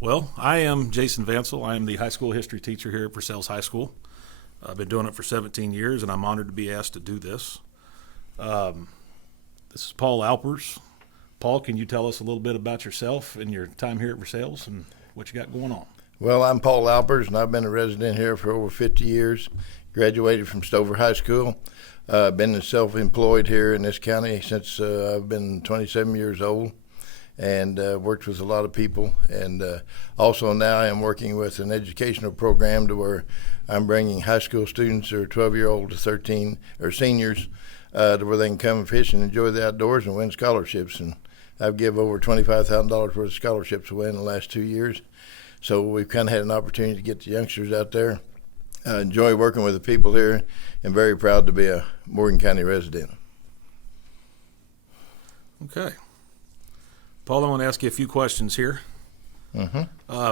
Well, I am Jason Vansel. I am the high school history teacher here at Versailles High School. I've been doing it for 17 years, and I'm honored to be asked to do this. This is Paul Alpers. Paul, can you tell us a little bit about yourself and your time here at Versailles and what you got going on? Well, I'm Paul Alpers, and I've been a resident here for over 50 years. Graduated from Stover High School. Been self-employed here in this county since I've been 27 years old, and worked with a lot of people. And also now I'm working with an educational program to where I'm bringing high school students or 12-year-old to 13 or seniors to where they can come and fish and enjoy the outdoors and win scholarships. And I've given over $25,000 worth of scholarships away in the last 2 years. So we've kind of had an opportunity to get the youngsters out there. Enjoy working with the people here, and very proud to be a Morgan County resident. Okay. Paul, I want to ask you a few questions here.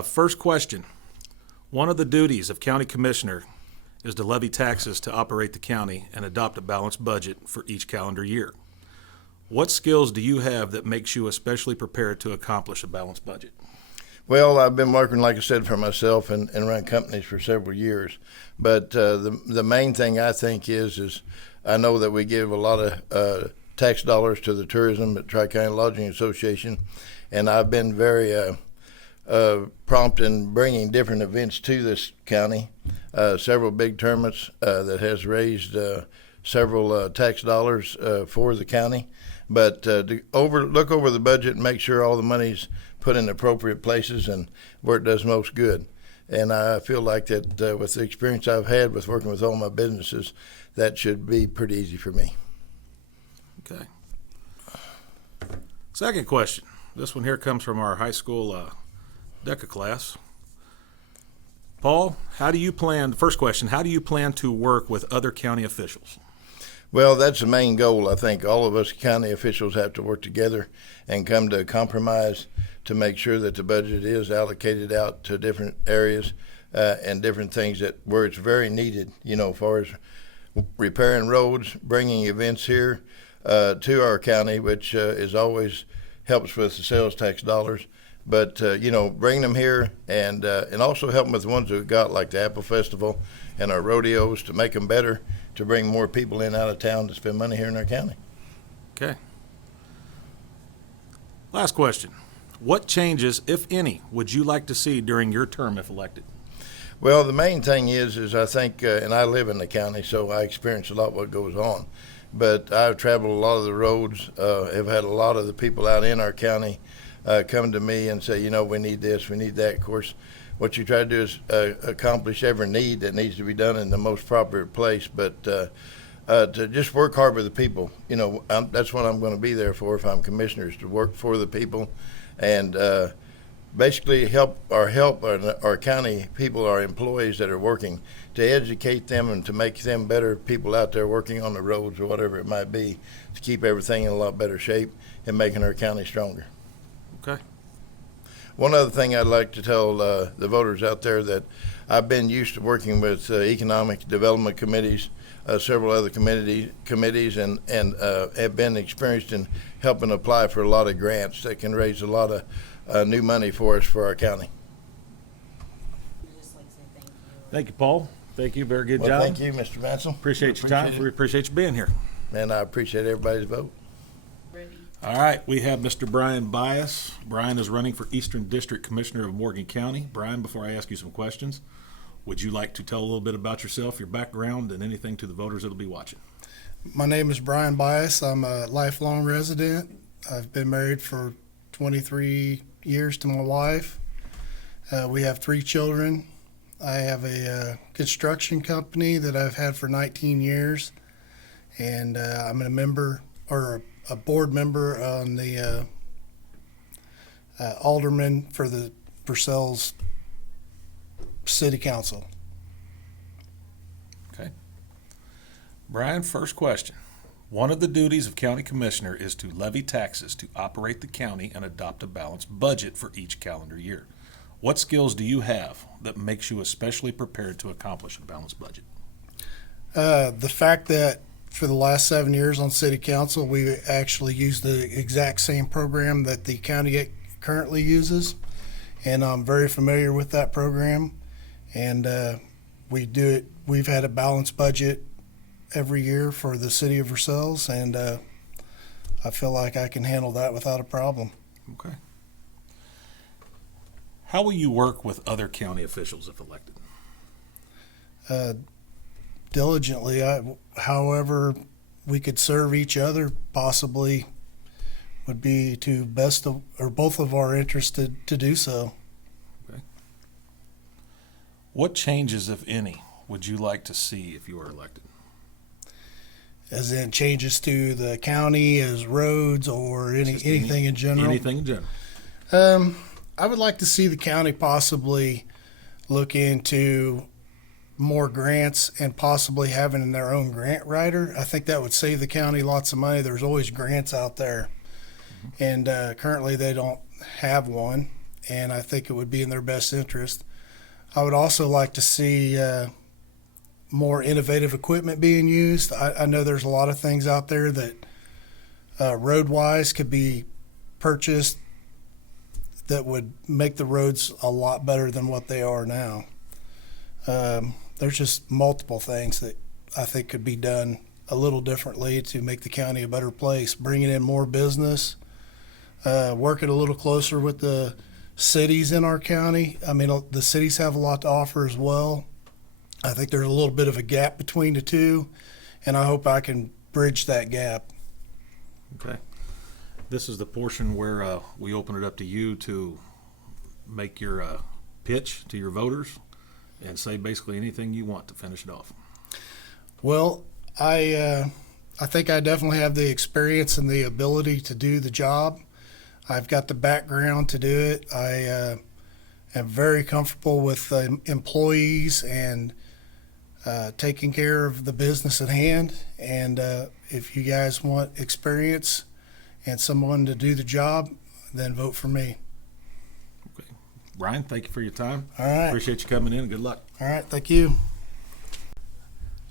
First question. One of the duties of county commissioner is to levy taxes to operate the county and adopt a balanced budget for each calendar year. What skills do you have that makes you especially prepared to accomplish a balanced budget? Well, I've been working, like I said, for myself and run companies for several years. But the main thing I think is I know that we give a lot of tax dollars to the tourism at Tri-County Lodging Association, and I've been very prompt in bringing different events to this county. Several big tournaments that has raised several tax dollars for the county. But to look over the budget and make sure all the money's put in appropriate places and where it does most good. And I feel like that with the experience I've had with working with all my businesses, that should be pretty easy for me. Okay. Second question. This one here comes from our high school DECA class. Paul, first question, how do you plan to work with other county officials? Well, that's the main goal. I think all of us county officials have to work together and come to a compromise to make sure that the budget is allocated out to different areas and different things where it's very needed, as far as repairing roads, bringing events here to our county, which is always helps with the sales tax dollars. But, bring them here and also help them with the ones we've got, like the Apple Festival and our rodeos, to make them better, to bring more people in out of town to spend money here in our county. Okay. Last question. What changes, if any, would you like to see during your term if elected? Well, the main thing is I think, and I live in the county, so I experience a lot what goes on. But I've traveled a lot of the roads, have had a lot of the people out in our county come to me and say, we need this, we need that. Of course, what you try to do is accomplish every need that needs to be done in the most proper place, but to just work hard with the people. That's what I'm going to be there for if I'm commissioner, is to work for the people and basically help our county people, our employees that are working, to educate them and to make them better people out there working on the roads or whatever it might be, to keep everything in a lot better shape and making our county stronger. Okay. One other thing I'd like to tell the voters out there, that I've been used to working with economic development committees, several other committees, and have been experienced in helping apply for a lot of grants that can raise a lot of new money for us for our county. Just like to say thank you. Thank you, Paul. Thank you. Very good Well, job. thank you, Mr. Vansel. Appreciate your time. We appreciate you being here. And I appreciate everybody's vote. Ready? All right, we have Mr. Brian Bias. Brian is running for Eastern District Commissioner of Morgan County. Brian, before I ask you some questions, would you like to tell a little bit about yourself, your background, and anything to the voters that will be watching? My name is Brian Bias. I'm a lifelong resident. I've been married for 23 years to my wife. We have 3 children. I have a construction company that I've had for 19 years, and I'm a member or a board member on the alderman for the Versailles City Council. Okay. Brian, first question. One of the duties of county commissioner is to levy taxes to operate the county and adopt a balanced budget for each calendar year. What skills do you have that makes you especially prepared to accomplish a balanced budget? The fact that for the last 7 years on city council, we actually use the exact same program that the county currently uses. and I'm very familiar with that program. And we do it. We've had a balanced budget every year for the city of Versailles, and I feel like I can handle that without a problem. Okay. How will you work with other county officials if elected? Diligently. However we could serve each other possibly would be to best of, or both of our interests to do so. Okay. What changes, if any, would you like to see if you were elected? As in changes to the county, as roads, or anything in general? Anything in general. I would like to see the county possibly look into more grants and possibly having their own grant writer. I think that would save the county lots of money. There's always grants out there, and currently they don't have one, and I think it would be in their best interest. I would also like to see more innovative equipment being used. I know there's a lot of things out there that road-wise could be purchased that would make the roads a lot better than what they are now. There's just multiple things that I think could be done a little differently to make the county a better place, bringing in more business, working a little closer with the cities in our county. I mean, the cities have a lot to offer as well. I think there's a little bit of a gap between the two, and I hope I can bridge that gap. Okay. This is the portion where we open it up to you to make your pitch to your voters and say basically anything you want to finish it off. Well, I think I definitely have the experience and the ability to do the job. I've got the background to do it. I am very comfortable with employees and taking care of the business at hand. And if you guys want experience and someone to do the job, then vote for me. Okay. Brian, thank you for your time. All right. Appreciate you coming in, and good luck. All right. Thank you.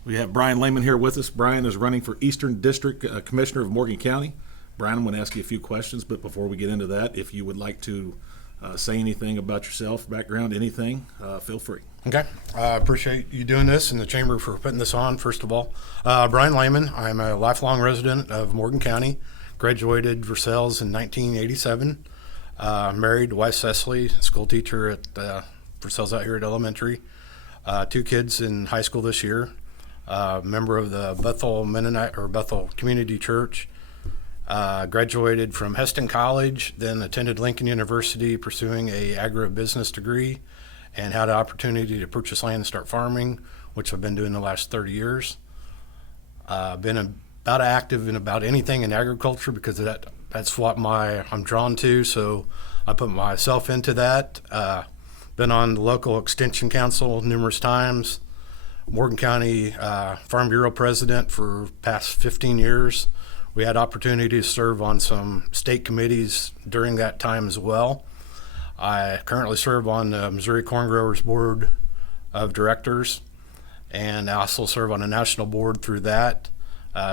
We have Brian Lehman here with us. Brian is running for Eastern District Commissioner of Morgan County. Brian, I'm going to ask you a few questions, but before we get into that, if you would like to say anything about yourself, background, anything, feel free. Okay. I appreciate you doing this and the Chamber for putting this on, first of all. Brian Lehman. I'm a lifelong resident of Morgan County. Graduated Versailles in 1987. Married to wife Cecily, school teacher at Versailles out here at elementary. 2 kids in high school this year. Member of the Bethel Mennonite or Bethel Community Church. Graduated from Heston College, then attended Lincoln University pursuing a agribusiness degree, and had an opportunity to purchase land and start farming, which I've been doing the last 30 years. Been about active in about anything in agriculture because that's what I'm drawn to, so I put myself into that. Been on the local extension council numerous times. Morgan County Farm Bureau president for past 15 years. We had opportunity to serve on some state committees during that time as well. I currently serve on the Missouri Corn Growers Board of Directors, and I also serve on a national board through that.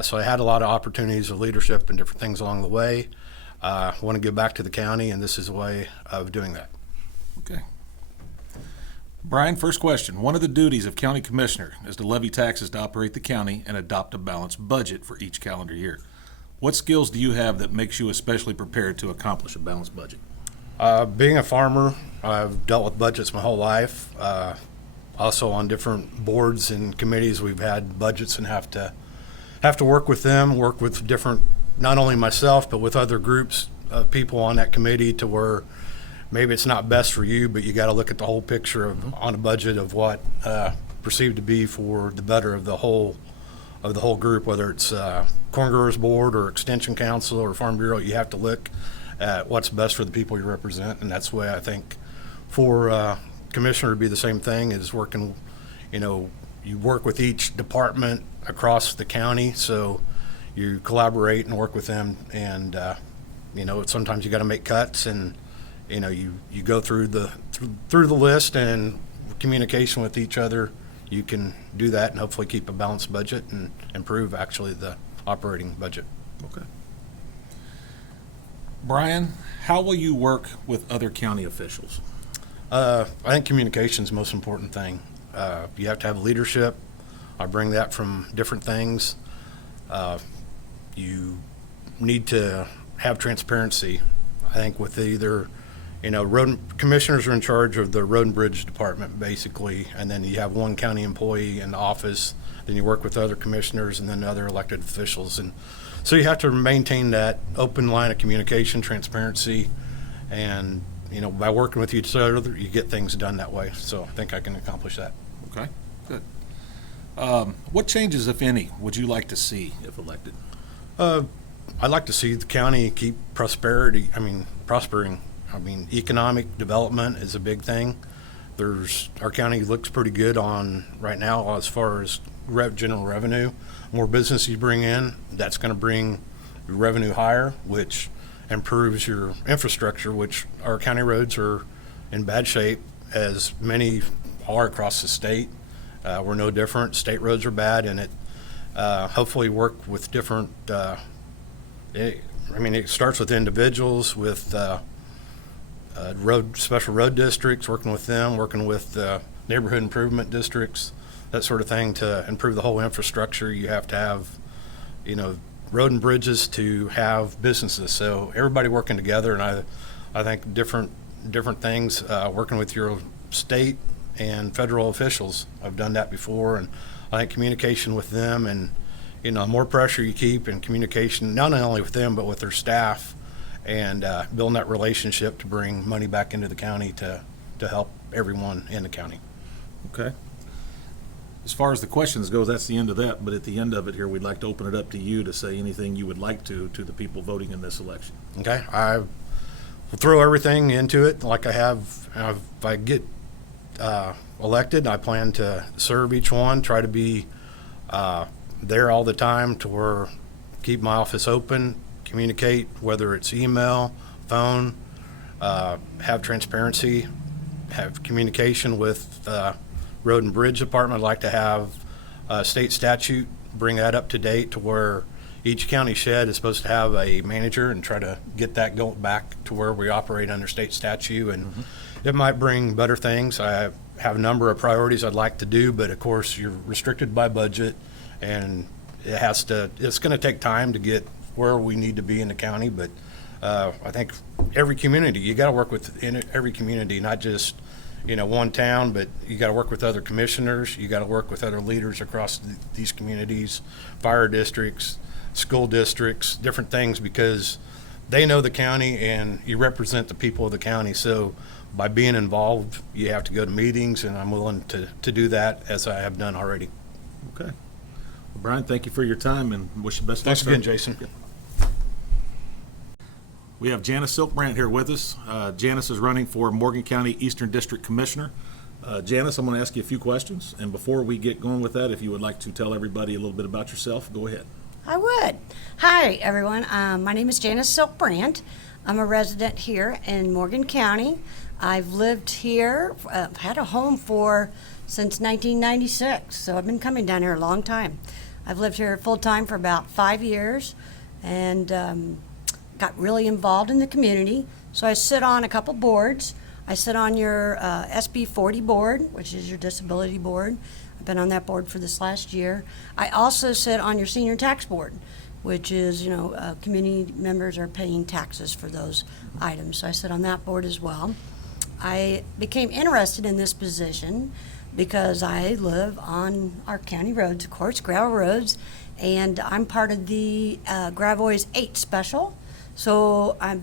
So I had a lot of opportunities of leadership and different things along the way. I want to give back to the county, and this is a way of doing that. Okay. Brian, first question. One of the duties of county commissioner is to levy taxes to operate the county and adopt a balanced budget for each calendar year. What skills do you have that makes you especially prepared to accomplish a balanced budget? Being a farmer, I've dealt with budgets my whole life. Also on different boards and committees, we've had budgets and have to work with them, work with different, not only myself, but with other groups of people on that committee to where maybe it's not best for you, but you got to look at the whole picture on a budget of what perceived to be for the better of the whole group, whether it's Corn Growers Board or Extension Council or Farm Bureau. You have to look at what's best for the people you represent, and that's the way I think for commissioner to be the same thing is working, you work with each department across the county, so you collaborate and work with them, and sometimes you got to make cuts, and you go through the list, and communication with each other, you can do that and hopefully keep a balanced budget and improve actually the operating budget. Okay. Brian, how will you work with other county officials? I think communication is the most important thing. You have to have leadership. I bring that from different things. You need to have transparency. I think with either, road commissioners are in charge of the road and bridge department basically, and then you have one county employee in the office. Then you work with other commissioners and then other elected officials, and so you have to maintain that open line of communication, transparency, and by working with each other, you get things done that way. So I think I can accomplish that. Okay, good. What changes, if any, would you like to see if elected? I'd like to see the county keep prospering. Economic development is a big thing. Our county looks pretty good on right now as far as general revenue. More business you bring in, that's going to bring revenue higher, which improves your infrastructure, which our county roads are in bad shape, as many are across the state. We're no different. State roads are bad, and it hopefully work with different. It starts with individuals, with special road districts, working with them, working with neighborhood improvement districts, that sort of thing to improve the whole infrastructure. You have to have, road and bridges to have businesses. So everybody working together, and I think different things, working with your state and federal officials. I've done that before, and I think communication with them and, more pressure you keep in communication, not only with them, but with their staff, and building that relationship to bring money back into the county to help everyone in the county. Okay. As far as the questions goes, that's the end of that, but at the end of it here, we'd like to open it up to you to say anything you would like to the people voting in this election. Okay, I will throw everything into it like I have. If I get elected, I plan to serve each one, try to be there all the time to keep my office open, communicate, whether it's email, phone, have transparency, have communication with Road and Bridge Department. I'd like to have state statute, bring that up to date to where each county shed is supposed to have a manager, and try to get that going back to where we operate under state statute. And it might bring better things. I have a number of priorities I'd like to do, but of course you're restricted by budget, and it's going to take time to get where we need to be in the county. But I think every community, you got to work with in every community, not just one town, but you got to work with other commissioners. You got to work with other leaders across these communities, fire districts, school districts, different things, because they know the county and you represent the people of the county. So by being involved, you have to go to meetings, and I'm willing to do that, as I have done already. Okay. Well, Brian, thank you for your time, and wish you best of luck. Thanks again, Jason. We have Janis Brandt here with us. Janis is running for Morgan County Eastern District Commissioner. Janis, I'm going to ask you a few questions, and before we get going with that, if you would like to tell everybody a little bit about yourself, go ahead. I would. Hi, everyone. My name is Janis Brandt. I'm a resident here in Morgan County. I've lived here, had a home since 1996, so I've been coming down here a long time. I've lived here full-time for about 5 years, and got really involved in the community. So I sit on a couple boards. I sit on your SB 40 board, which is your disability board. I've been on that board for this last year. I also sit on your senior tax board, which is, community members are paying taxes for those items. So I sit on that board as well. I became interested in this position because I live on our county roads, of course, gravel roads, and I'm part of the Gravois 8 special. So I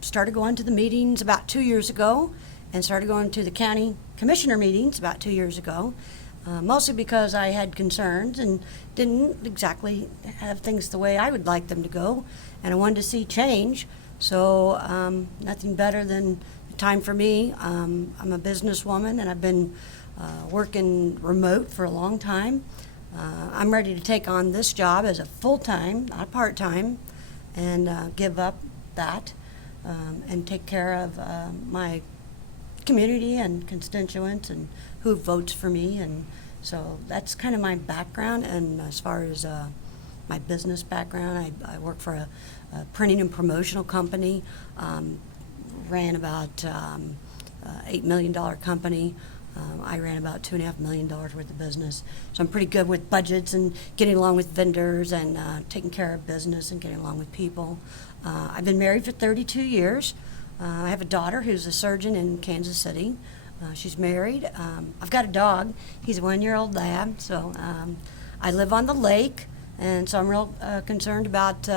started going to the meetings about 2 years ago, and started going to the county commissioner meetings about 2 years ago, mostly because I had concerns and didn't exactly have things the way I would like them to go, and I wanted to see change. So nothing better than time for me. I'm a businesswoman, and I've been working remote for a long time. I'm ready to take on this job as a full-time, not part-time, and give up that and take care of my community and constituents and who votes for me. And so that's kind of my background. And as far as my business background, I work for a printing and promotional company, ran about $8 million company. I ran about $2.5 million worth of business. So I'm pretty good with budgets and getting along with vendors and taking care of business and getting along with people. I've been married for 32 years. I have a daughter who's a surgeon in Kansas City. She's married. I've got a dog. He's a 1-year-old lab. So I live on the lake, and so I'm real concerned about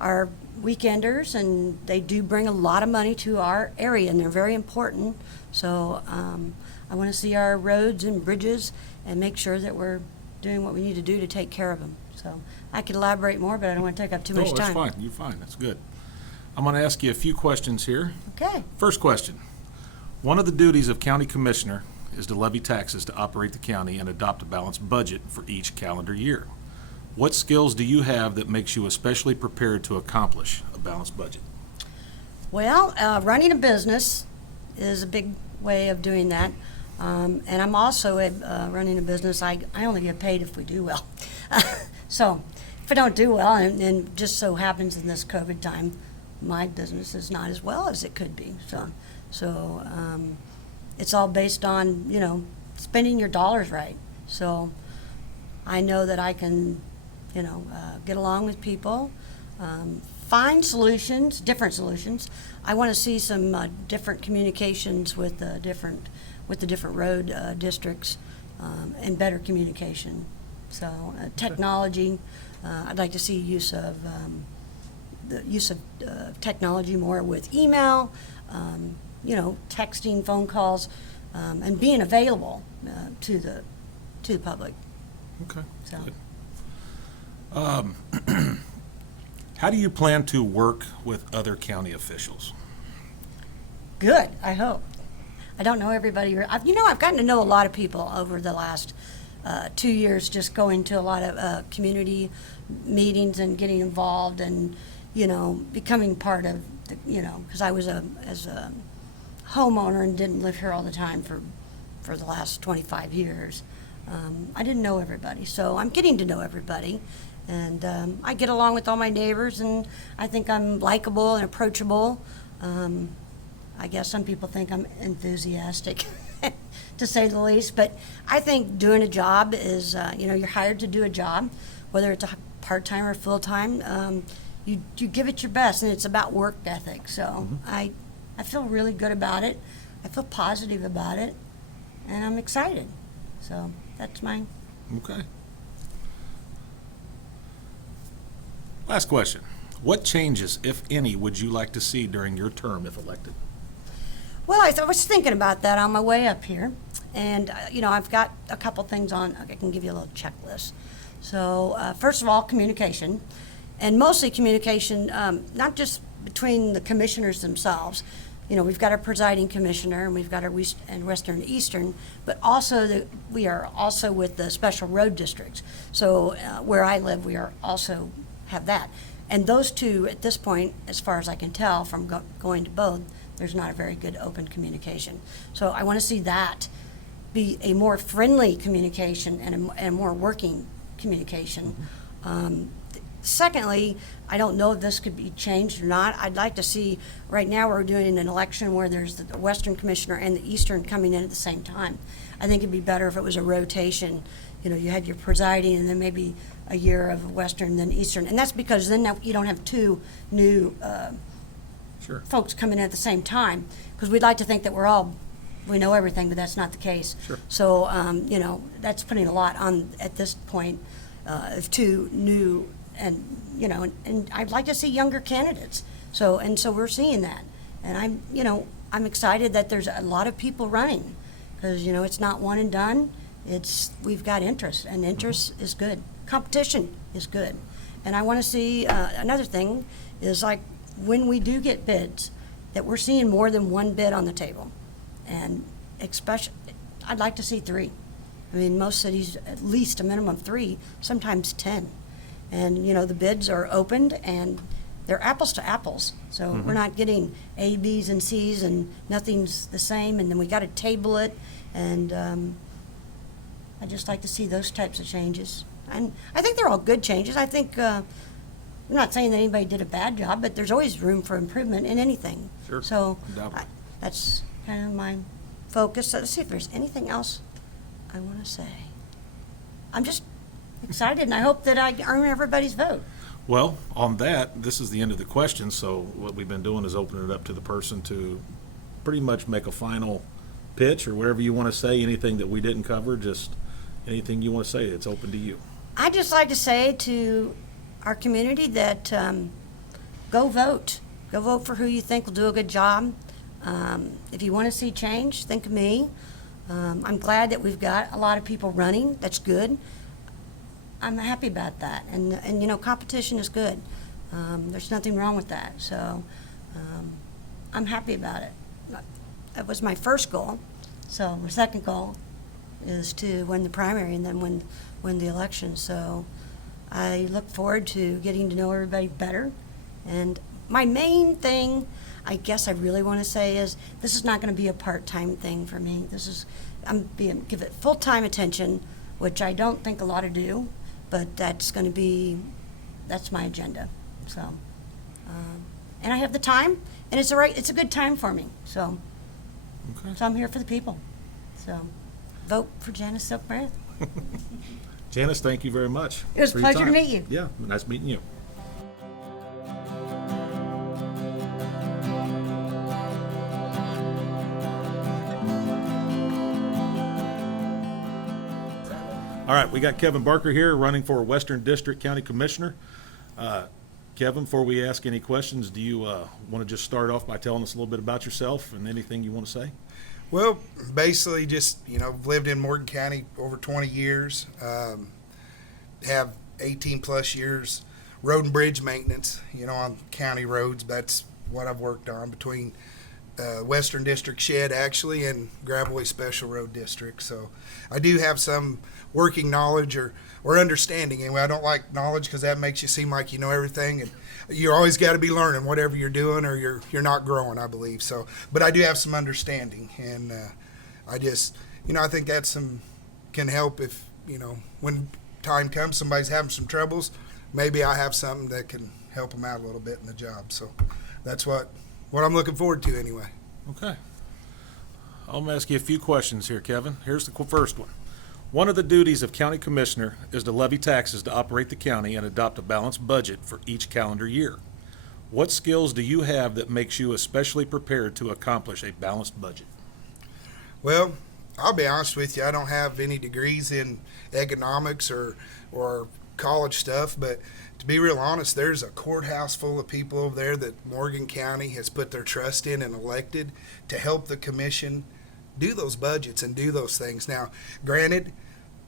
our weekenders, and they do bring a lot of money to our area, and they're very important. So I want to see our roads and bridges and make sure that we're doing what we need to do to take care of them. So I could elaborate more, but I don't want to take up too much time. No, that's fine. You're fine. That's good. I'm going to ask you a few questions here. Okay. First question. One of the duties of county commissioner is to levy taxes to operate the county and adopt a balanced budget for each calendar year. What skills do you have that makes you especially prepared to accomplish a balanced budget? Well, running a business is a big way of doing that. And I'm also running a business. I only get paid if we do well. So if I don't do well, and just so happens in this COVID time, my business is not as well as it could be. So it's all based on, spending your dollars right. So I know that I can, get along with people, find solutions, different solutions. I want to see some different communications with the different road districts and better communication. So technology, I'd like to see the use of technology more with email, texting, phone calls, and being available to the public. Okay. So. Good. How do you plan to work with other county officials? Good, I hope. I don't know everybody. I've gotten to know a lot of people over the last 2 years, just going to a lot of community meetings and getting involved and, becoming part of, because I was as a homeowner and didn't live here all the time for the last 25 years. I didn't know everybody, so I'm getting to know everybody. And I get along with all my neighbors, and I think I'm likable and approachable. I guess some people think I'm enthusiastic, to say the least. But I think doing a job is, you're hired to do a job, whether it's a part-time or full-time. You give it your best, and it's about work ethic. So I feel really good about it. I feel positive about it, and I'm excited. So that's mine. Okay. Last question. What changes, if any, would you like to see during your term if elected? Well, I was thinking about that on my way up here, and I've got a couple things on. I can give you a little checklist. So first of all, communication, and mostly communication, not just between the commissioners themselves. We've got our presiding commissioner, and we've got our Western and Eastern, but also we are also with the special road districts. So where I live, we are also have that. And those two, at this point, as far as I can tell from going to both, there's not a very good open communication. So I want to see that be a more friendly communication and a more working communication. Secondly, I don't know if this could be changed or not. I'd like to see, right now we're doing an election where there's the Western Commissioner and the Eastern coming in at the same time. I think it'd be better if it was a rotation. You had your presiding and then maybe a year of Western, then Eastern. And that's because then you don't have two new folks coming in at the same time. Because we'd like to think that we know everything, but that's not the case. Sure. So, that's putting a lot on at this point of two new, and and I'd like to see younger candidates. So we're seeing that, and I'm excited that there's a lot of people running, because it's not one and done. We've got interest, and interest is good. Competition is good, and I want to see another thing is like when we do get bids, that we're seeing more than one bid on the table, and especially I'd like to see 3. I mean, most cities at least a minimum of 3, sometimes 10. And, the bids are opened and they're apples to apples. So we're not getting A, B's, and C's and nothing's the same. And then we got to table it. And I just like to see those types of changes. And I think they're all good changes. I think, I'm not saying that anybody did a bad job, but there's always room for improvement in anything. Sure. So Undoubtedly. that's kind of my focus. So let's see if there's anything else I want to say. I'm just excited, and I hope that I earn everybody's vote. Well, on that, this is the end of the questions, so what we've been doing is opening it up to the person to pretty much make a final pitch or whatever you want to say, anything that we didn't cover, just anything you want to say, it's open to you. I'd just like to say to our community that go vote. Go vote for who you think will do a good job. If you want to see change, think of me. I'm glad that we've got a lot of people running. That's good. I'm happy about that. And you know, competition is good. There's nothing wrong with that. So I'm happy about it. That was my first goal. So my second goal is to win the primary and then win the election. So I look forward to getting to know everybody better. And my main thing, I guess I really want to say, is this is not going to be a part-time thing for me. Give it full-time attention, which I don't think a lot of do, but that's my agenda. So, and I have the time, and it's a good time for me. So, Okay. so I'm here for the people. So, vote for Janis Silk Brandt. Janis, thank you very much. It was a for your pleasure to time. meet you. Yeah, nice meeting you. All right, we got Kevin Barker here running for Western District County Commissioner. Kevin, before we ask any questions, do you want to just start off by telling us a little bit about yourself and anything you want to say? Well, basically just, lived in Morgan County over 20 years, have 18 plus years road and bridge maintenance, on county roads. That's what I've worked on between Western District Shed actually and Gravelway Special Road District. So I do have some working knowledge or understanding. Anyway, I don't like knowledge because that makes you seem like you know everything, and you always got to be learning whatever you're doing, or you're not growing, I believe. So, but I do have some understanding, and I just, I think that can help if, when time comes, somebody's having some troubles, maybe I have something that can help them out a little bit in the job. So that's what I'm looking forward to anyway. Okay. I'm going to ask you a few questions here, Kevin. Here's the first one. One of the duties of county commissioner is to levy taxes to operate the county and adopt a balanced budget for each calendar year. What skills do you have that makes you especially prepared to accomplish a balanced budget? Well, I'll be honest with you. I don't have any degrees in economics or college stuff, but to be real honest, there's a courthouse full of people over there that Morgan County has put their trust in and elected to help the commission do those budgets and do those things. Now, granted,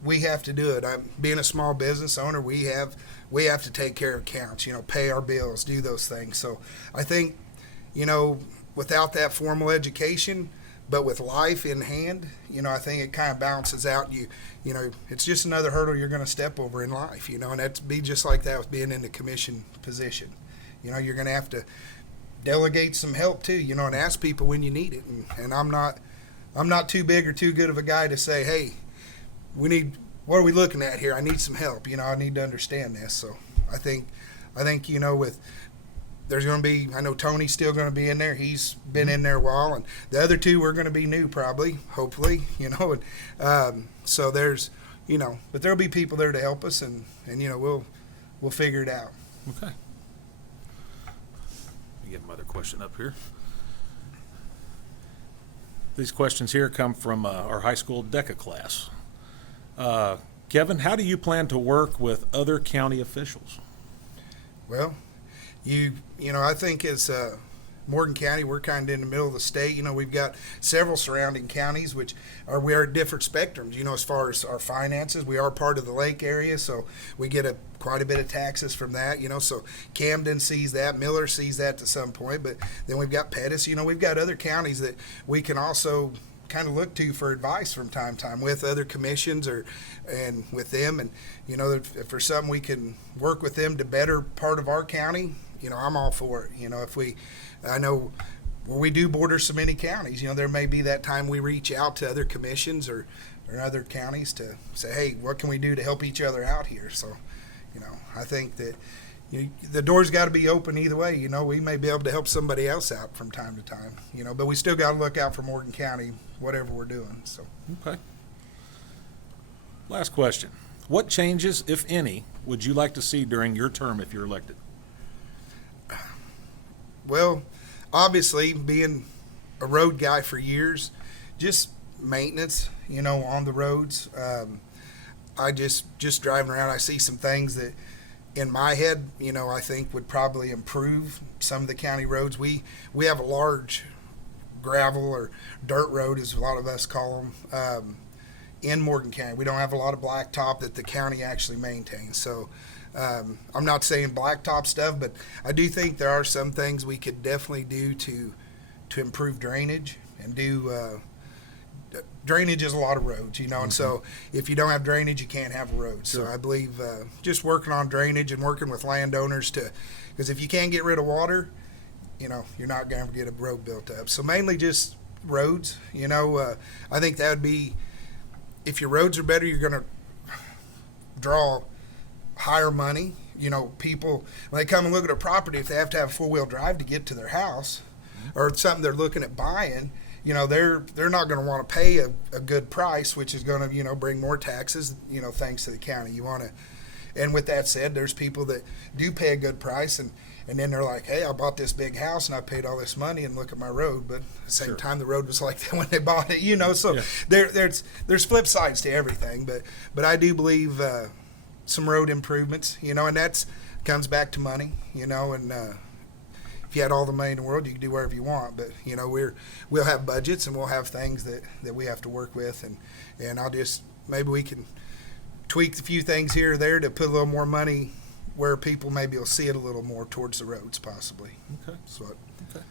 we have to do it. Being a small business owner, we have to take care of accounts, pay our bills, do those things. So I think, without that formal education, but with life in hand, I think it kind of balances out. It's just another hurdle you're going to step over in life, and that's be just like that with being in the commission position. You're going to have to delegate some help too, and ask people when you need it. And I'm not too big or too good of a guy to say, hey, what are we looking at here? I need some help. I need to understand this. So I think, with there's going to be, I know Tony's still going to be in there. He's been in there a while, and the other two are going to be new probably, hopefully, and so there's, but there'll be people there to help us, and we'll figure it out. Okay. Let me get another question up here. These questions here come from our high school DECA class. Kevin, how do you plan to work with other county officials? Well, I think as Morgan County, we're kind of in the middle of the state. We've got several surrounding counties, we are at different spectrums. As far as our finances, we are part of the lake area, so we get quite a bit of taxes from that. So Camden sees that, Miller sees that to some point, but then we've got Pettis. We've got other counties that we can also kind of look to for advice from time to time with other commissions and with them, and if there's something we can work with them to better part of our county, I'm all for it. I know where we do border so many counties, there may be that time we reach out to other commissions or other counties to say, hey, what can we do to help each other out here? So, I think that, the door's got to be open either way. You know, we may be able to help somebody else out from time to time, you know, but we still got to look out for Morgan County, whatever we're doing. So, Okay. Last question. What changes, if any, would you like to see during your term if you're elected? well, obviously, being a road guy for years, just maintenance, you know, on the roads. I just driving around, I see some things that in my head, you know, I think would probably improve some of the county roads. We have a large gravel or dirt road, as a lot of us call them, in Morgan County. We don't have a lot of blacktop that the county actually maintains. So I'm not saying blacktop stuff, but I do think there are some things we could definitely do to improve drainage and do drainage is a lot of roads, you know, and so if you don't have drainage, you can't have a road. So I believe just working on drainage and working with landowners because if you can't get rid of water, you know, you're not going to get a road built up. So mainly just roads, you know. I think that would be, if your roads are better, you're going to draw higher money. You know, people, when they come and look at a property, if they have to have a four-wheel drive to get to their house or something they're looking at buying, you know, they're not going to want to pay a good price, which is going to, you know, bring more taxes, you know, thanks to the county. You want to, and with that said, there's people that do pay a good price, and then they're like, hey, I bought this big house and I paid all this money, and look at my road. But at the same time, the road was like that when they bought it, you know. So there's flip sides to everything. But I do believe some road improvements, you know, and that's comes back to money, you know, and if you had all the money in the world, you could do whatever you want. But, you know, we'll have budgets and we'll have things that we have to work with. And I'll just, maybe we can tweak a few things here or there to put a little more money where people maybe will see it a little more towards the roads possibly. Okay. So, Okay.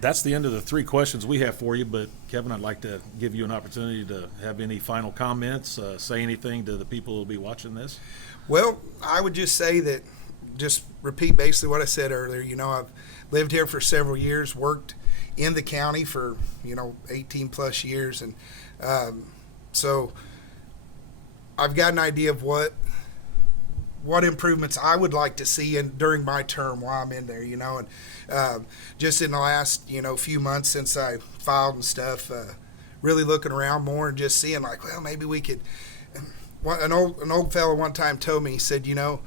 That's the end of the three questions we have for you, but Kevin, I'd like to give you an opportunity to have any final comments, say anything to the people who will be watching this. well, I would just say that, just repeat basically what I said earlier. You know, I've lived here for several years, worked in the county for, you know, 18 plus years. And so I've got an idea of what improvements I would like to see during my term while I'm in there, you know. And just in the last, you know, few months since I filed and stuff, really looking around more and just seeing like, well, maybe we could. An old fellow one time told me, he said, you know,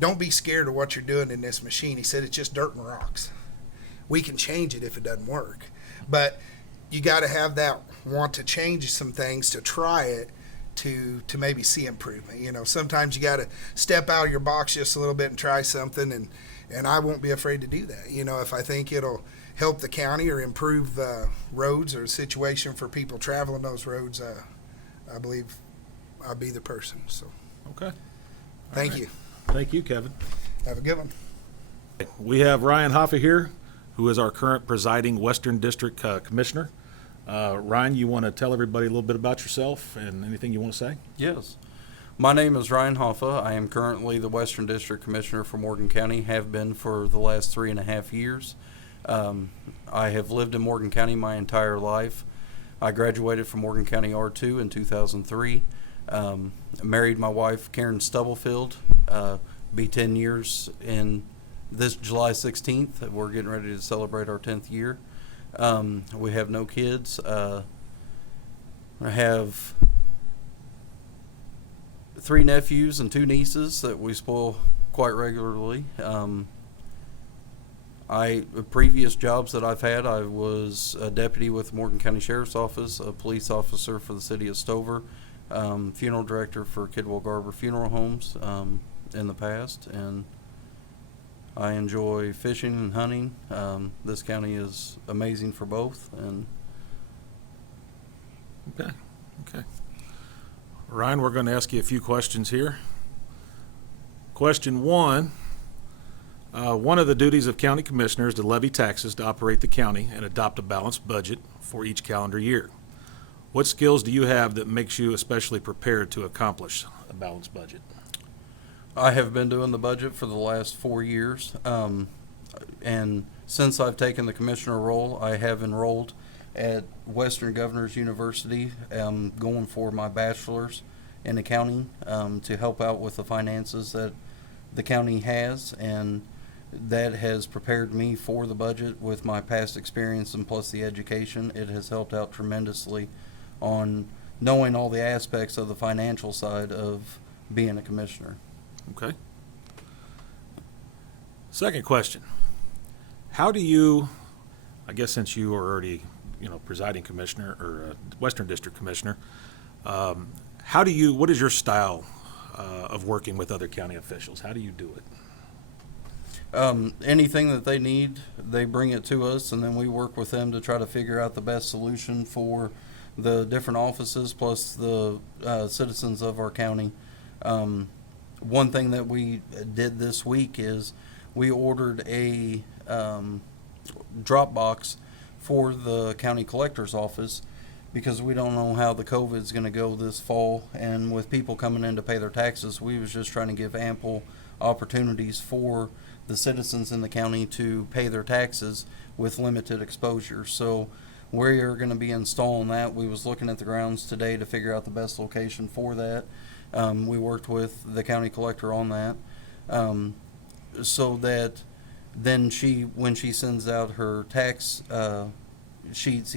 don't be scared of what you're doing in this machine. He said, it's just dirt and rocks. We can change it if it doesn't work. But you got to have that want to change some things to try it to maybe see improvement. You know, sometimes you got to step out of your box just a little bit and try something. And I won't be afraid to do that. You know, if I think it'll help the county or improve roads or the situation for people traveling those roads, I believe I'll be the person. So, Okay. thank you. Thank you, Kevin. Have a good one. We have Ryan Hoffa here, who is our current presiding Western District Commissioner. Ryan, you want to tell everybody a little bit about yourself and anything you want to say? Yes. My name is Ryan Hoffa. I am currently the Western District Commissioner for Morgan County, have been for the last 3.5 years. I have lived in Morgan County my entire life. I graduated from Morgan County R2 in 2003. Married my wife, Karen Stubblefield. Be 10 years in this July 16th. We're getting ready to celebrate our 10th year. We have no kids. I have 3 nephews and 2 nieces that we spoil quite regularly. Previous jobs that I've had, I was a deputy with Morgan County Sheriff's Office, a police officer for the city of Stover, funeral director for Kidwell Garber Funeral Homes in the past, and I enjoy fishing and hunting. This county is amazing for both. And Okay. Ryan, we're going to ask you a few questions here. Question 1. One of the duties of county commissioners is to levy taxes to operate the county and adopt a balanced budget for each calendar year. What skills do you have that makes you especially prepared to accomplish a balanced budget? I have been doing the budget for the last 4 years, and since I've taken the commissioner role, I have enrolled at Western Governors University, going for my bachelor's in accounting, to help out with the finances that the county has, and that has prepared me for the budget with my past experience and plus the education. It has helped out tremendously on knowing all the aspects of the financial side of being a commissioner. Okay. Second question. How do you, I guess since you are already, presiding commissioner or Western District Commissioner, what is your style of working with other county officials? How do you do it? Anything that they need, they bring it to us, and then we work with them to try to figure out the best solution for the different offices plus the citizens of our county. One thing that we did this week is we ordered a drop box for the county collector's office because we don't know how the COVID is going to go this fall, and with people coming in to pay their taxes, we was just trying to give ample opportunities for the citizens in the county to pay their taxes with limited exposure. So we are going to be installing that. We was looking at the grounds today to figure out the best location for that. We worked with the county collector on that, so that then when she sends out her tax sheets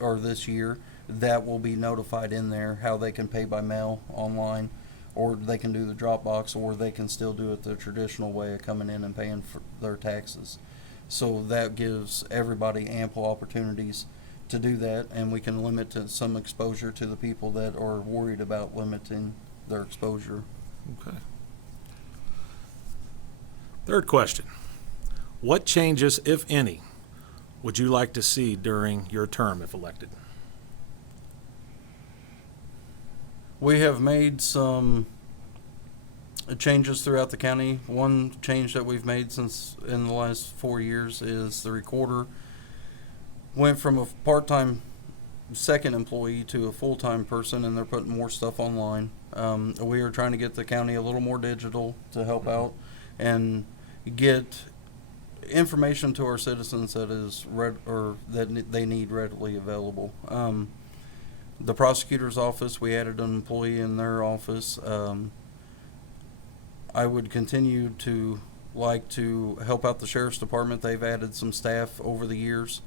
this year, that will be notified in there how they can pay by mail online, or they can do the drop box, or they can still do it the traditional way of coming in and paying for their taxes. So that gives everybody ample opportunities to do that, and we can limit some exposure to the people that are worried about limiting their exposure. Okay. Third question. What changes, if any, would you like to see during your term if elected? We have made some changes throughout the county. One change that we've made since in the last 4 years is the recorder went from a part-time second employee to a full-time person, and they're putting more stuff online. We are trying to get the county a little more digital to help out and get information to our citizens that is that they need readily available. The prosecutor's office, we added an employee in their office. I would continue to like to help out the sheriff's department. They've added some staff over the years,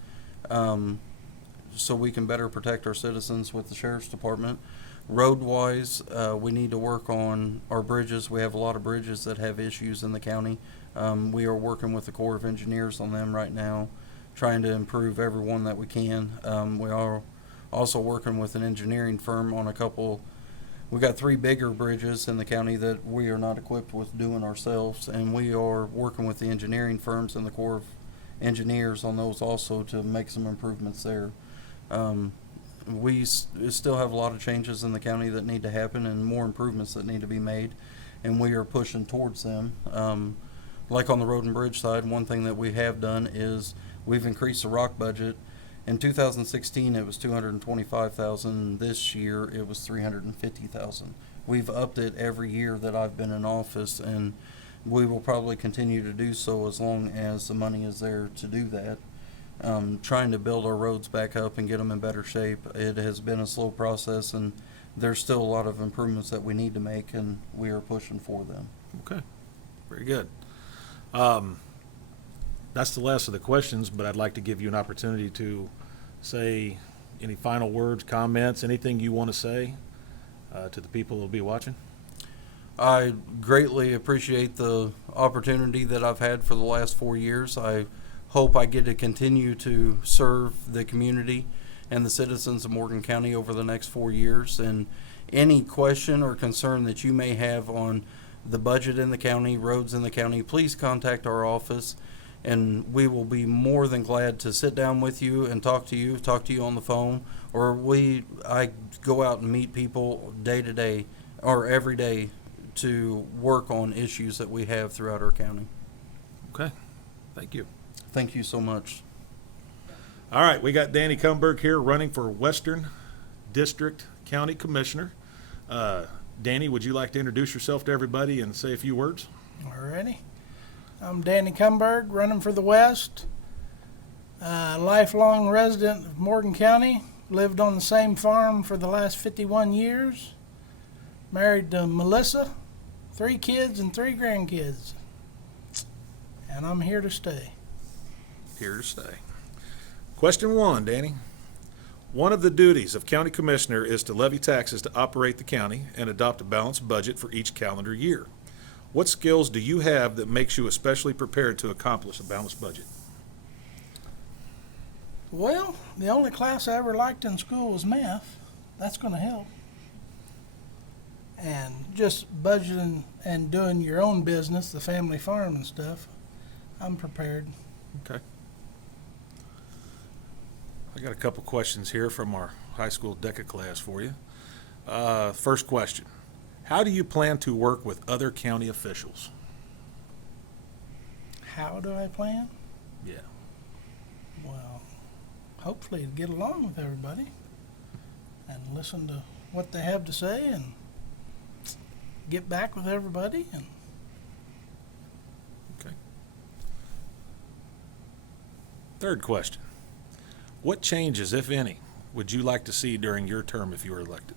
so we can better protect our citizens with the sheriff's department. Road-wise, we need to work on our bridges. We have a lot of bridges that have issues in the county. We are working with the Corps of Engineers on them right now, trying to improve every one that we can. We are also working with an engineering firm on a couple. We've got 3 bigger bridges in the county that we are not equipped with doing ourselves, and we are working with the engineering firms and the Corps of Engineers on those also to make some improvements there. We still have a lot of changes in the county that need to happen and more improvements that need to be made, and we are pushing towards them. Like on the road and bridge side, one thing that we have done is we've increased the rock budget. In 2016, it was $225,000. This year, it was $350,000. We've upped it every year that I've been in office, and we will probably continue to do so as long as the money is there to do that. Trying to build our roads back up and get them in better shape. It has been a slow process, and there's still a lot of improvements that we need to make, and we are pushing for them. Okay, very good. That's the last of the questions, but I'd like to give you an opportunity to say any final words, comments, anything you want to say to the people who will be watching. I greatly appreciate the opportunity that I've had for the last 4 years. I hope I get to continue to serve the community and the citizens of Morgan County over the next 4 years. And any question or concern that you may have on the budget in the county, roads in the county, please contact our office, and we will be more than glad to sit down with you and talk to you on the phone, or I go out and meet people day to day or every day to work on issues that we have throughout our county. Okay, thank you. Thank you so much. All right, we got Danny Kumberg here running for Western District County Commissioner. Danny, would you like to introduce yourself to everybody and say a few words? Alrighty. I'm Danny Kumberg, running for the West. Lifelong resident of Morgan County. Lived on the same farm for the last 51 years. Married to Melissa, 3 kids and 3 grandkids. And I'm here to stay. Here to stay. Question 1, Danny. One of the duties of county commissioner is to levy taxes to operate the county and adopt a balanced budget for each calendar year. What skills do you have that makes you especially prepared to accomplish a balanced budget? Well, the only class I ever liked in school was math. That's going to help. And just budgeting and doing your own business, the family farm and stuff, I'm prepared. Okay. I got a couple questions here from our high school DECA class for you. First question. How do you plan to work with other county officials? How do I plan? Yeah. Well, hopefully to get along with everybody and listen to what they have to say and get back with everybody. And Okay. Third question. What changes, if any, would you like to see during your term if you were elected?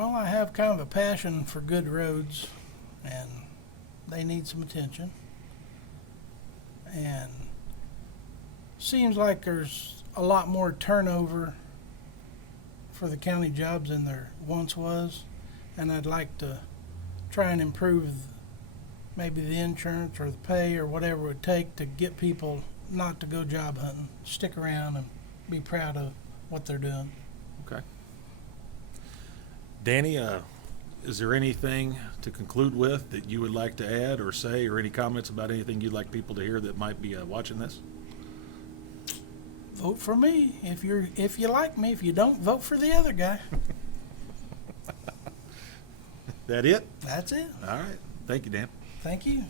well, I have kind of a passion for good roads, and they need some attention. And seems like there's a lot more turnover for the county jobs than there once was, and I'd like to try and improve maybe the insurance or the pay or whatever it would take to get people not to go job hunting, stick around and be proud of what they're doing. Okay. Danny, is there anything to conclude with that you would like to add or say, or any comments about anything you'd like people to hear that might be watching this? Vote for me if you like me. If you don't, vote for the other guy. That it? That's it. All right. Thank you, Dan. Thank you.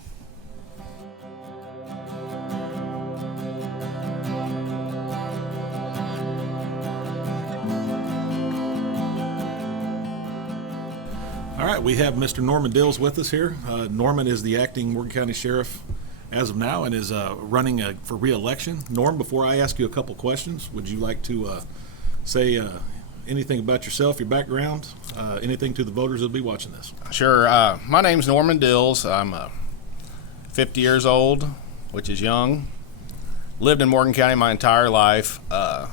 All right, we have Mr. Norman Dills with us here. Norman is the acting Morgan County Sheriff as of now and is running for re-election. Norm, before I ask you a couple questions, would you like to say anything about yourself, your background, anything to the voters that'll be watching this? Sure. My name's Norman Dills. I'm 50 years old, which is young. Lived in Morgan County my entire life.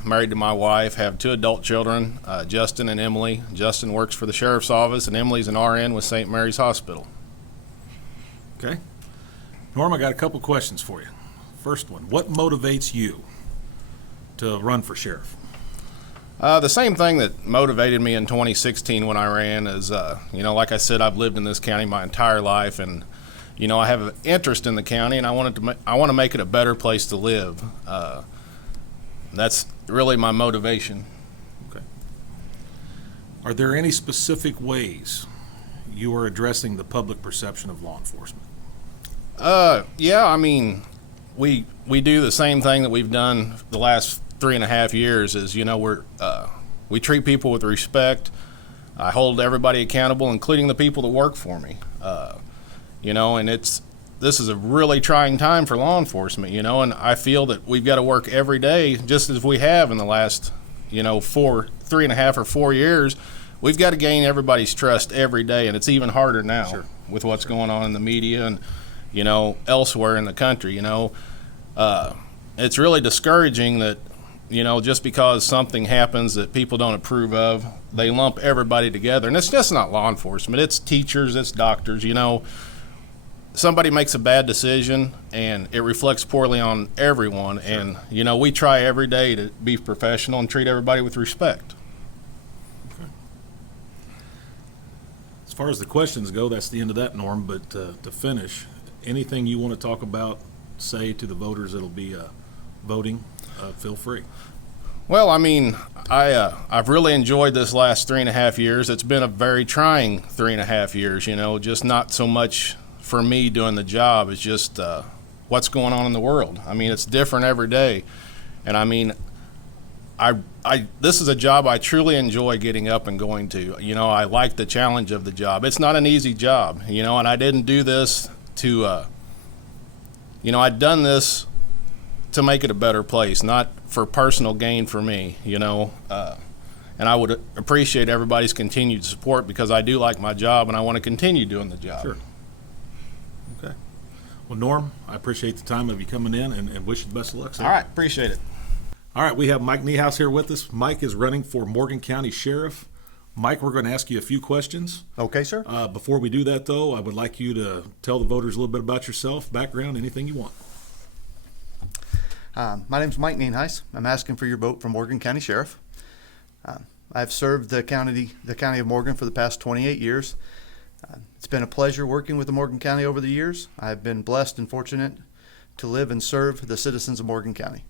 Married to my wife, have 2 adult children, Justin and Emily. Justin works for the sheriff's office, and Emily's an RN with St. Mary's Hospital. Okay. Norm, I got a couple questions for you. First one, what motivates you to run for sheriff? The same thing that motivated me in 2016 when I ran is, like I said, I've lived in this county my entire life, and I have an interest in the county, and I want to make it a better place to live. That's really my motivation. Okay. Are there any specific ways you are addressing the public perception of law enforcement? Yeah, I mean, we do the same thing that we've done the last 3.5 years. Is we treat people with respect. I hold everybody accountable, including the people that work for me. And this is a really trying time for law enforcement, and I feel that we've got to work every day, just as we have in the last, 3.5 or 4 years. We've got to gain everybody's trust every day, and it's even harder now with what's going on in the media and, elsewhere in the country. It's really discouraging that, just because something happens that people don't approve of, they lump everybody together. And it's just not law enforcement. It's teachers, it's doctors, Somebody makes a bad decision and it reflects poorly on everyone. Sure. And, we try every day to be professional and treat everybody with respect. Okay. As far as the questions go, that's the end of that, Norm. But to finish, anything you want to talk about, say to the voters that'll be voting, feel free. Well, I mean, I've really enjoyed this last 3.5 years. It's been a very trying 3.5 years, just not so much for me doing the job. It's just what's going on in the world. I mean, it's different every day. And I mean, this is a job I truly enjoy getting up and going to. I like the challenge of the job. It's not an easy job, and I didn't do this to, I'd done this to make it a better place, not for personal gain for me, And I would appreciate everybody's continued support because I do like my job and I want to continue doing the job. Sure. Okay. Well, Norm, I appreciate the time of you coming in and wish you the best of luck, sir. All right, appreciate it. All right, we have Mike Nienhuis here with us. Mike is running for Morgan County Sheriff. Mike, we're going to ask you a few questions. Okay, sir. Before we do that, though, I would like you to tell the voters a little bit about yourself, background, anything you want. My name's Mike Nienhuis. I'm asking for your vote for Morgan County Sheriff. I've served the county of Morgan for the past 28 years. It's been a pleasure working with the Morgan County over the years. I've been blessed and fortunate to live and serve the citizens of Morgan County.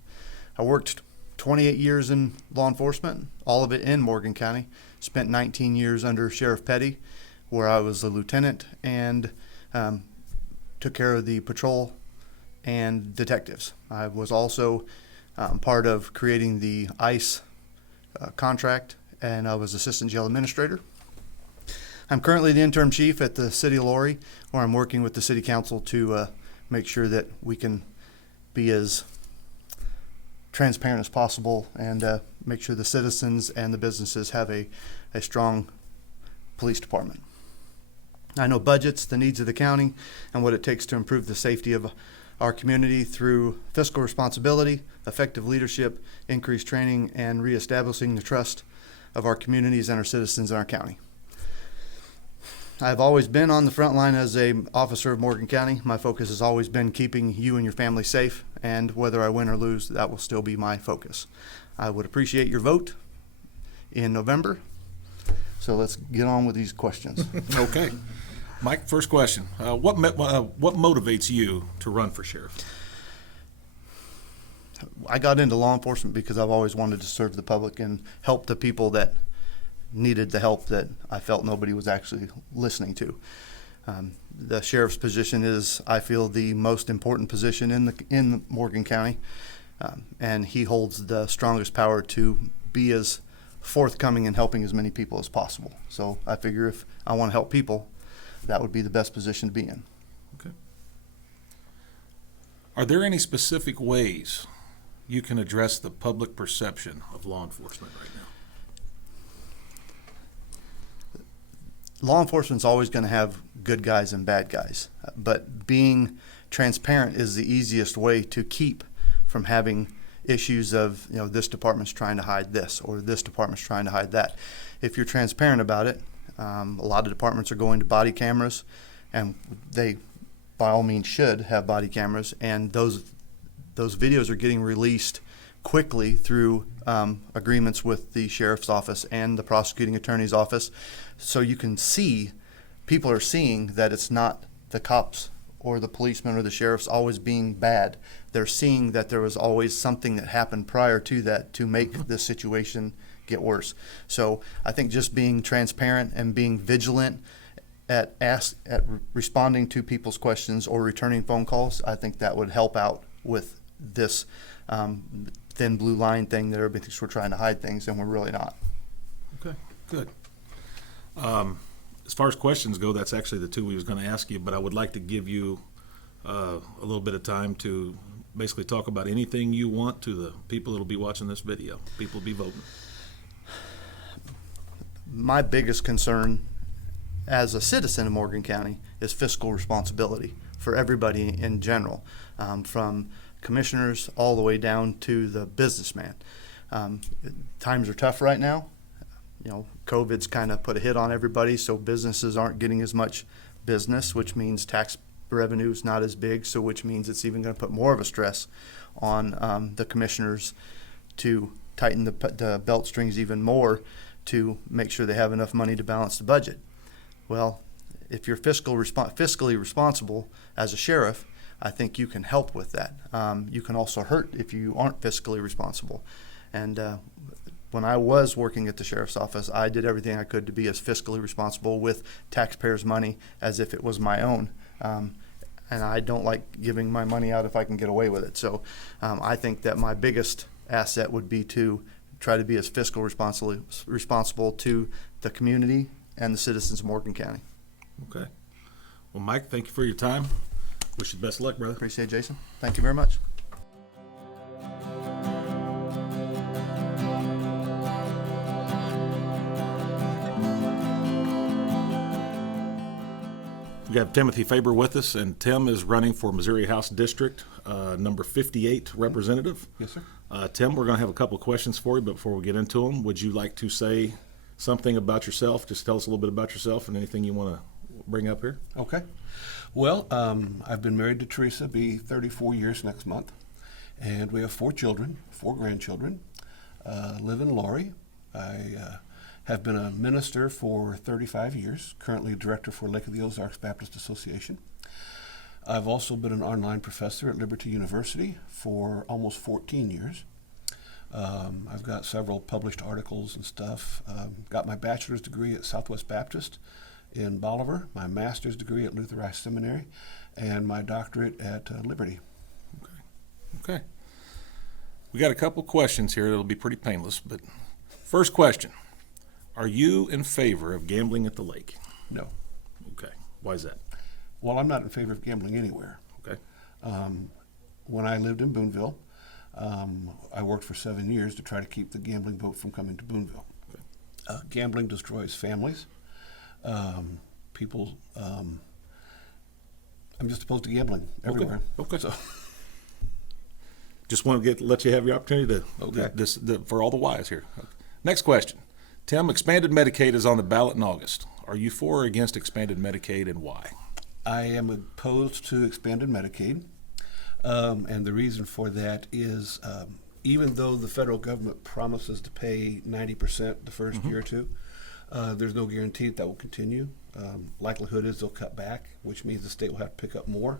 I worked 28 years in law enforcement, all of it in Morgan County. Spent 19 years under Sheriff Petty, where I was a lieutenant and took care of the patrol and detectives. I was also part of creating the ICE contract, and I was assistant jail administrator. I'm currently the interim chief at the city of Lorry, where I'm working with the city council to make sure that we can be as transparent as possible and make sure the citizens and the businesses have a strong police department. I know budgets, the needs of the county, and what it takes to improve the safety of our community through fiscal responsibility, effective leadership, increased training, and reestablishing the trust of our communities and our citizens in our county. I've always been on the front line as an officer of Morgan County. My focus has always been keeping you and your family safe, and whether I win or lose, that will still be my focus. I would appreciate your vote in November. So let's get on with these questions. Okay. Mike, first question. What motivates you to run for sheriff? I got into law enforcement because I've always wanted to serve the public and help the people that needed the help that I felt nobody was actually listening to. The sheriff's position is, I feel, the most important position in Morgan County, and he holds the strongest power to be as forthcoming and helping as many people as possible. So I figure if I want to help people, that would be the best position to be in. Okay. Are there any specific ways you can address the public perception of law enforcement right now? Law enforcement's always going to have good guys and bad guys, but being transparent is the easiest way to keep from having issues of, this department's trying to hide this or this department's trying to hide that. If you're transparent about it, a lot of departments are going to body cameras, and they, by all means, should have body cameras, and those videos are getting released quickly through agreements with the sheriff's office and the prosecuting attorney's office, so you can see, people are seeing that it's not the cops or the policemen or the sheriffs always being bad. They're seeing that there was always something that happened prior to that to make this situation get worse. So I think just being transparent and being vigilant at responding to people's questions or returning phone calls, I think that would help out with this thin blue line thing that everybody thinks we're trying to hide things, and we're really not. Okay, good. As far as questions go, that's actually the two we was going to ask you, but I would like to give you a little bit of time to basically talk about anything you want to the people that will be watching this video. People will be voting. My biggest concern as a citizen of Morgan County is fiscal responsibility for everybody in general, from commissioners all the way down to the businessman. Times are tough right now. COVID's kind of put a hit on everybody, so businesses aren't getting as much business, which means tax revenue's not as big, so which means it's even going to put more of a stress on the commissioners to tighten the belt strings even more to make sure they have enough money to balance the budget. Well, if you're fiscally responsible as a sheriff, I think you can help with that. You can also hurt if you aren't fiscally responsible. And when I was working at the sheriff's office, I did everything I could to be as fiscally responsible with taxpayers' money as if it was my own. And I don't like giving my money out if I can get away with it. So I think that my biggest asset would be to try to be as fiscally responsible to the community and the citizens of Morgan County. Okay. Well, Mike, thank you for your time. Wish you the best of luck, brother. Appreciate it, Jason. Thank you very much. We have Timothy Faber with us, and Tim is running for Missouri House District, number 58 representative. Yes, sir. Tim, we're going to have a couple questions for you, but before we get into them, would you like to say something about yourself? Just tell us a little bit about yourself and anything you want to bring up here. Okay. Well, I've been married to Teresa, be 34 years next month, and we have 4 children, 4 grandchildren. Live in Laurie. I have been a minister for 35 years, currently director for Lake of the Ozarks Baptist Association. I've also been an online professor at Liberty University for almost 14 years. I've got several published articles and stuff. Got my bachelor's degree at Southwest Baptist in Bolivar, my master's degree at Luther Rice Seminary, and my doctorate at Liberty. Okay. We got a couple questions here that'll be pretty painless, but first question. Are you in favor of gambling at the lake? No. Okay. Why is that? Well, I'm not in favor of gambling anywhere. Okay. When I lived in Booneville, I worked for 7 years to try to keep the gambling vote from coming to Booneville. Okay. Gambling destroys families. People, I'm just opposed to gambling everywhere. Okay. So, Just want to let you have your opportunity to Okay. for all the whys here. Next question. Tim, expanded Medicaid is on the ballot in August. Are you for or against expanded Medicaid, and why? I am opposed to expanded Medicaid, and the reason for that is even though the federal government promises to pay 90% the first year or two, there's no guarantee that will continue. Likelihood is they'll cut back, which means the state will have to pick up more,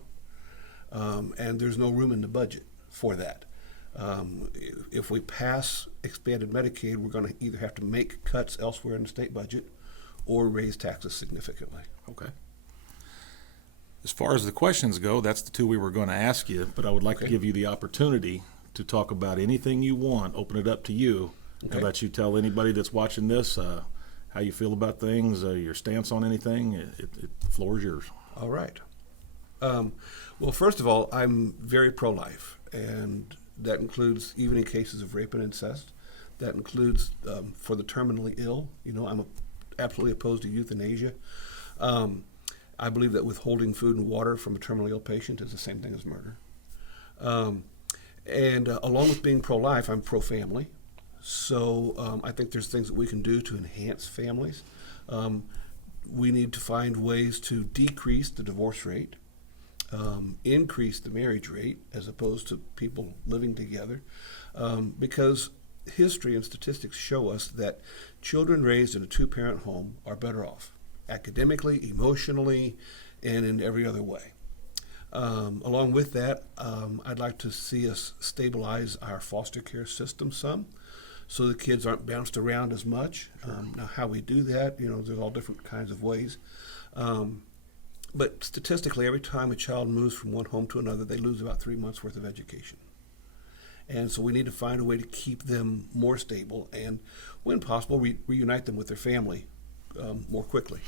and there's no room in the budget for that. If we pass expanded Medicaid, we're going to either have to make cuts elsewhere in the state budget or raise taxes significantly. Okay. As far as the questions go, that's the 2 we were going to ask you, but I would like to give you the opportunity to talk about anything you want. Open it up to you. Okay. How about you tell anybody that's watching this how you feel about things, your stance on anything? The floor is yours. All right. Well, first of all, I'm very pro-life, and that includes even in cases of rape and incest. That includes for the terminally ill. You know, I'm absolutely opposed to euthanasia. I believe that withholding food and water from a terminally ill patient is the same thing as murder. And along with being pro-life, I'm pro-family. So I think there's things that we can do to enhance families. We need to find ways to decrease the divorce rate, increase the marriage rate as opposed to people living together, because history and statistics show us that children raised in a 2-parent home are better off academically, emotionally, and in every other way. Along with that, I'd like to see us stabilize our foster care system some, so the kids aren't bounced around as much. Now, how we do that, you know, there's all different kinds of ways. But statistically, every time a child moves from one home to another, they lose about 3 months' worth of education. And so we need to find a way to keep them more stable and, when possible, reunite them with their family more quickly.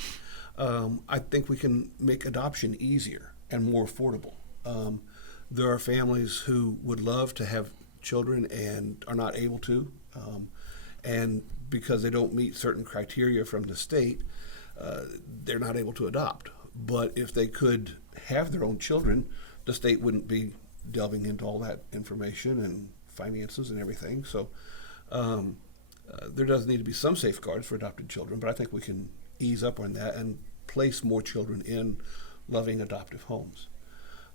I think we can make adoption easier and more affordable. There are families who would love to have children and are not able to, and because they don't meet certain criteria from the state, they're not able to adopt. But if they could have their own children, the state wouldn't be delving into all that information and finances and everything. So there does need to be some safeguards for adopted children, but I think we can ease up on that and place more children in loving adoptive homes.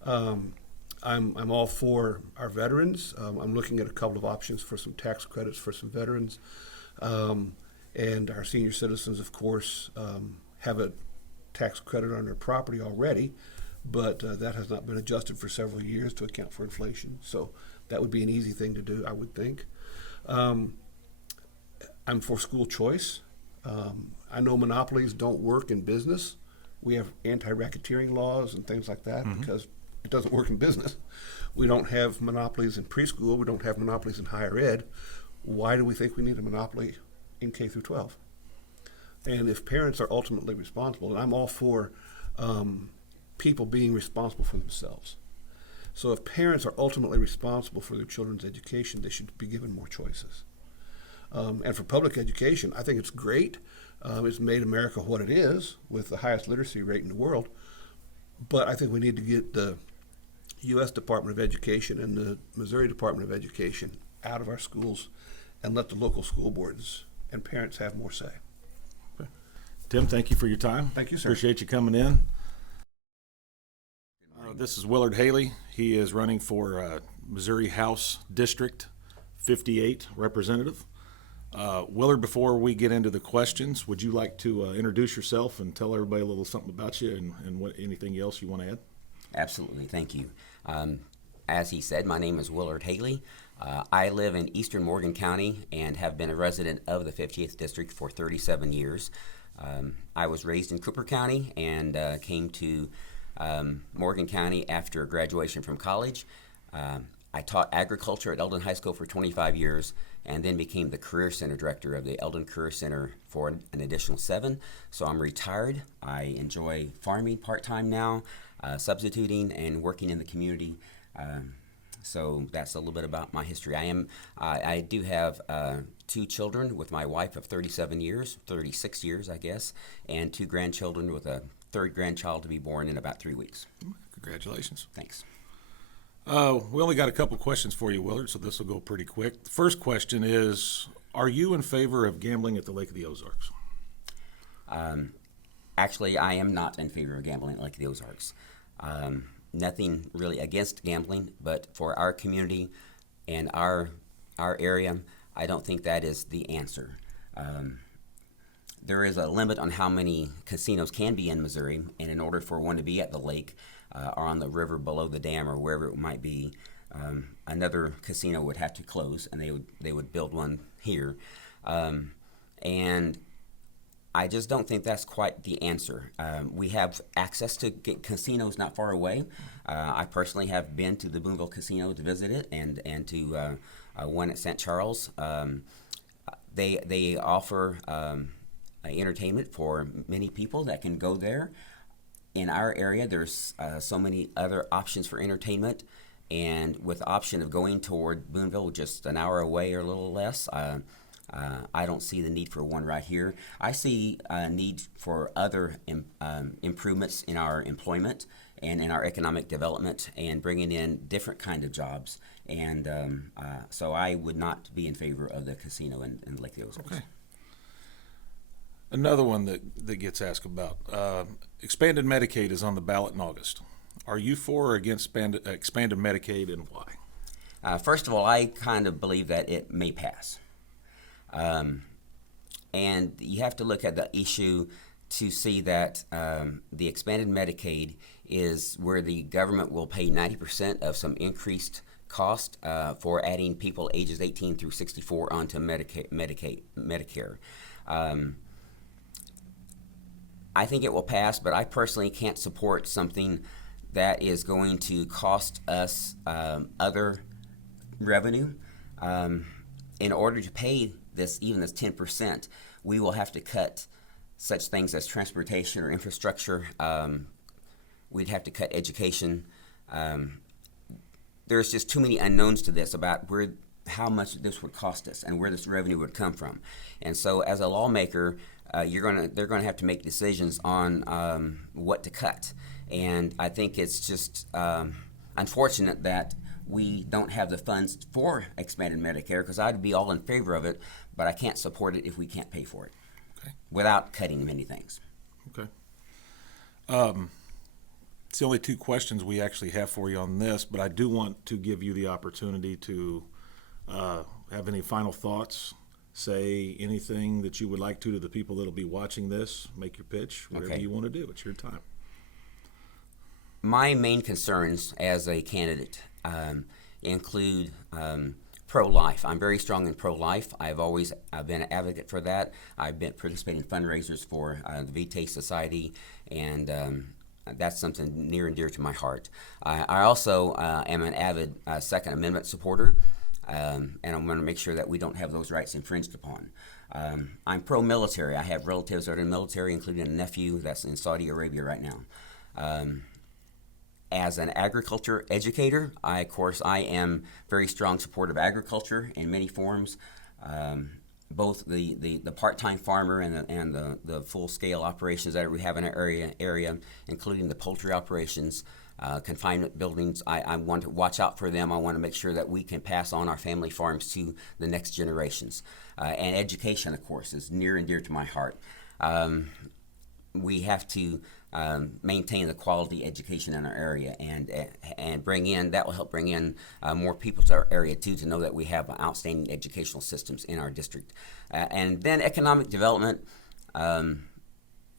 I'm all for our veterans. I'm looking at a couple of options for some tax credits for some veterans. And our senior citizens, of course, have a tax credit on their property already, but that has not been adjusted for several years to account for inflation. So that would be an easy thing to do, I would think. I'm for school choice. I know monopolies don't work in business. We have anti-racketeering laws and things like that because it doesn't work in business. We don't have monopolies in preschool. We don't have monopolies in higher ed. Why do we think we need a monopoly in K through 12? And if parents are ultimately responsible, and I'm all for people being responsible for themselves. So if parents are ultimately responsible for their children's education, they should be given more choices. And for public education, I think it's great. It's made America what it is with the highest literacy rate in the world. But I think we need to get the U.S. Department of Education and the Missouri Department of Education out of our schools and let the local school boards and parents have more say. Tim, thank you for your time. Thank you, sir. Appreciate you coming in. This is Willard Haley. He is running for Missouri House District 58 representative. Willard, before we get into the questions, would you like to introduce yourself and tell everybody a little something about you and what anything else you want to add? Absolutely, thank you. As he said, my name is Willard Haley. I live in eastern Morgan County and have been a resident of the 58th District for 37 years. I was raised in Cooper County and came to Morgan County after graduation from college. I taught agriculture at Eldon High School for 25 years and then became the Career Center Director of the Eldon Career Center for an additional 7. So I'm retired. I enjoy farming part-time now, substituting and working in the community. So that's a little bit about my history. I do have 2 children with my wife of 36 years, I guess, and 2 grandchildren with a 3rd grandchild to be born in about 3 weeks. Congratulations. Thanks. We only got a couple questions for you, Willard, so this will go pretty quick. The first question is, are you in favor of gambling at the Lake of the Ozarks? Actually, I am not in favor of gambling at Lake of the Ozarks. Nothing really against gambling, but for our community and our area, I don't think that is the answer. There is a limit on how many casinos can be in Missouri, and in order for one to be at the lake or on the river below the dam or wherever it might be, another casino would have to close, and they would build one here. And I just don't think that's quite the answer. We have access to casinos not far away. I personally have been to the Boonville Casino to visit it and to one at St. Charles. They offer entertainment for many people that can go there. In our area, there's so many other options for entertainment, and with the option of going toward Boonville, just an hour away or a little less, I don't see the need for one right here. I see a need for other improvements in our employment and in our economic development and bringing in different kind of jobs. And so I would not be in favor of the casino in Lake of the Ozarks. Okay. Another one that gets asked about, expanded Medicaid is on the ballot in August. Are you for or against expanded Medicaid, and why? First of all, I kind of believe that it may pass. And you have to look at the issue to see that the expanded Medicaid is where the government will pay 90% of some increased cost for adding people ages 18 through 64 onto Medicare. I think it will pass, but I personally can't support something that is going to cost us other revenue. In order to pay this, even this 10%, we will have to cut such things as transportation or infrastructure. We'd have to cut education. There's just too many unknowns to this about how much this would cost us and where this revenue would come from. And so as a lawmaker, they're gonna have to make decisions on what to cut. And I think it's just unfortunate that we don't have the funds for expanded Medicare, because I'd be all in favor of it, but I can't support it if we can't pay for it without cutting many things. Okay. It's the only 2 questions we actually have for you on this, but I do want to give you the opportunity to have any final thoughts, say anything that you would like to the people that'll be watching this, make your pitch, whatever you want to do. It's your time. My main concerns as a candidate include pro-life. I'm very strong in pro-life. I've been an advocate for that. I've been participating in fundraisers for the Vitae Society, and that's something near and dear to my heart. I also am an avid Second Amendment supporter, and I'm going to make sure that we don't have those rights infringed upon. I'm pro-military. I have relatives that are in the military, including a nephew that's in Saudi Arabia right now. As an agriculture educator, I am very strong supporter of agriculture in many forms. both the part-time farmer and the full-scale operations that we have in our area, including the poultry operations, confinement buildings. I want to watch out for them. I want to make sure that we can pass on our family farms to the next generations. And education, of course, is near and dear to my heart. We have to maintain the quality education in our area, and bring in, that will help bring in more people to our area too, to know that we have outstanding educational systems in our district. And then economic development,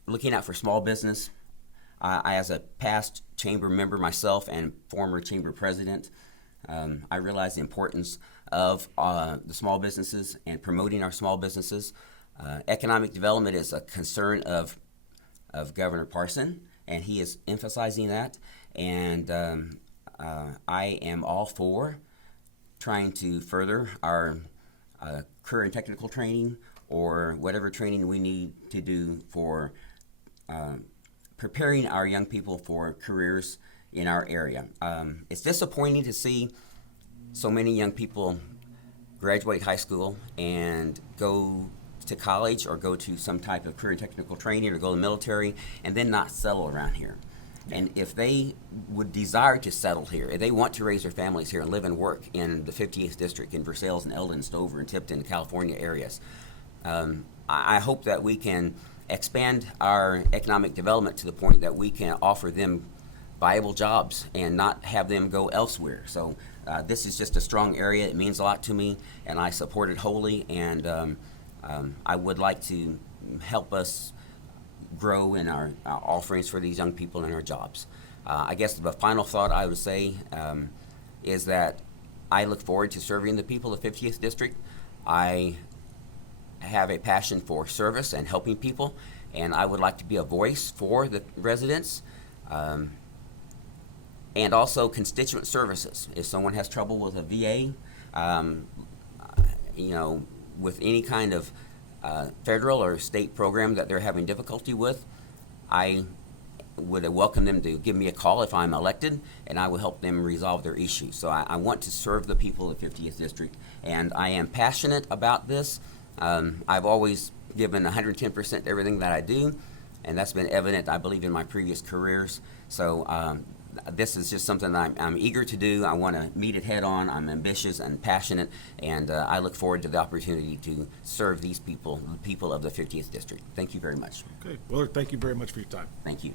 looking out for small business. I, as a past chamber member myself and former chamber president, I realize the importance of the small businesses and promoting our small businesses. Economic development is a concern of Governor Parson, and he is emphasizing that. And I am all for trying to further our career and technical training, or whatever training we need to do for preparing our young people for careers in our area. It's disappointing to see so many young people graduate high school and go to college or go to some type of career and technical training or go to the military and then not settle around here. And if they would desire to settle here, if they want to raise their families here and live and work in the 58th District, in Versailles and Eldon, Stover and Tipton, California areas, I hope that we can expand our economic development to the point that we can offer them viable jobs and not have them go elsewhere. So this is just a strong area. It means a lot to me, and I support it wholly. And I would like to help us grow in our offerings for these young people and our jobs. I guess the final thought I would say is that I look forward to serving the people of the 50th District. I have a passion for service and helping people, and I would like to be a voice for the residents, and also constituent services. If someone has trouble with a VA, with any kind of federal or state program that they're having difficulty with, I would welcome them to give me a call if I'm elected, and I will help them resolve their issues. So I want to serve the people of the 50th District, and I am passionate about this. I've always given 110% to everything that I do, and that's been evident, I believe, in my previous careers. So this is just something that I'm eager to do. I want to meet it head on. I'm ambitious and passionate, and I look forward to the opportunity to serve these people, the people of the 50th District. Thank you very much. Okay, Willard, thank you very much for your time. Thank you.